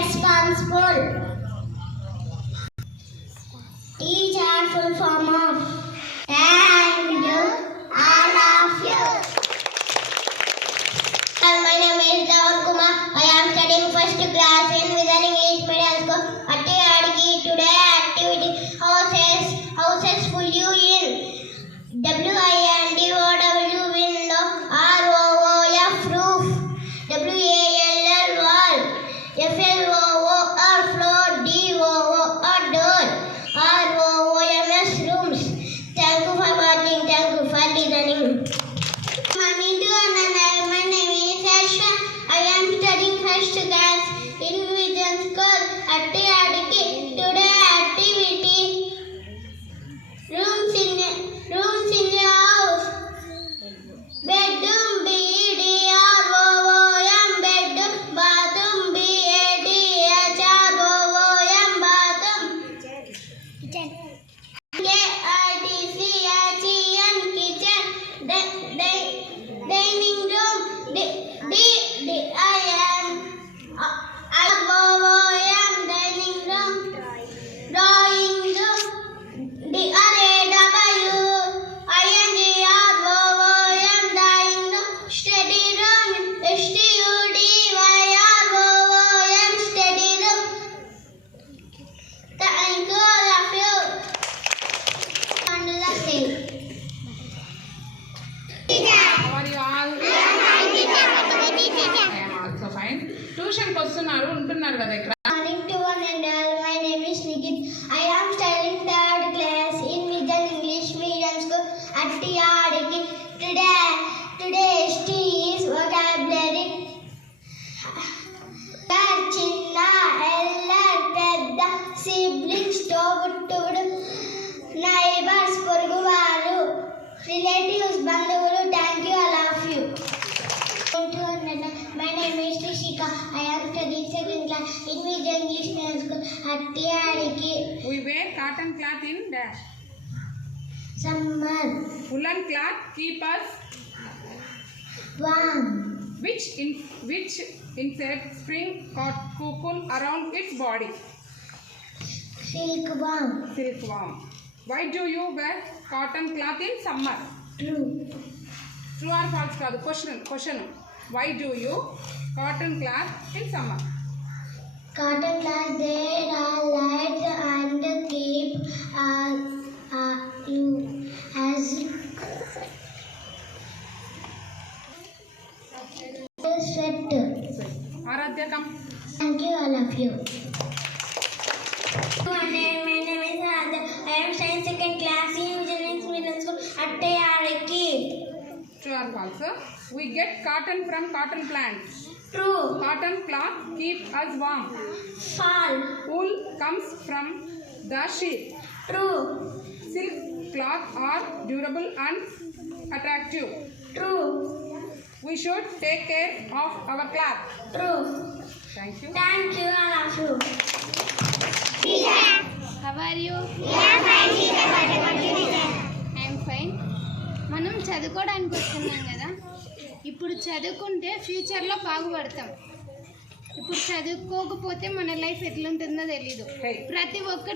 responsible. Teach are full form of. Thank you, all of you. My name is Dhawan Kumar. I am studying first class in Vision English Medium School. Today activity houses full you in WINDOW window, ROOF roof, WALL wall, FLOO floor, DOO door, ROOMS rooms. Thank you for watching. Thank you for listening. My name is Asha. I am studying first class in Vision School at TRDK. Today activity rooms in the house. Bedroom BEDROOM bedroom, bathroom BATHROOM bathroom, KITCHEN kitchen, dining room DINING dining room, drawing room DRAWINGROOM drawing room, study room STUDYROOM study room. Thank you all of you. On the thing. How are you all? I am also fine. Tuition వస్తున్నారు ఉంటున్నారు కదా ఇక్కడ. Morning to one and all. My name is Nikit. I am studying third class in Vision English Medium School at TRDK. Today ST is vocabulary. Chinna, elder, pedda, siblings, tobuttudu, neighbors, poruguvaru, relatives, bandhuvulu. Thank you all of you. My name is Rishika. I am studying second class in Vision English Medium School at TRDK. We wear cotton cloth in dash. Summer, Woolen cloth keep us warm, which insect spring cocoon around its body. silkworm. Silkworm. Why do you wear cotton cloth in summer? True. True or false కాదు question. Why do you cotton cloth in summer? Cotton cloth, they are light and keep you as sweat. Aradhya come. Thank you all of you. My name is Radha. I am studying second class in Vision English Medium School at TRDK. True or false? We get cotton from cotton plants. True. Cotton cloth keep us warm. Fall. Wool comes from the sheep. True. Silk cloth are durable and attractive. True. We should take care of our cloth. True. Thank you. Thank you all of you. How are you? I am fine. మనం చదువుకోవడానికి వస్తున్నాం కదా, ఇప్పుడు చదువుకుంటే ఫ్యూచర్లో బాగుపడతాం. ఇప్పుడు చదువుకోకపోతే మన life ఎట్లుంటుందో తెలీదు. ప్రతి ఒక్క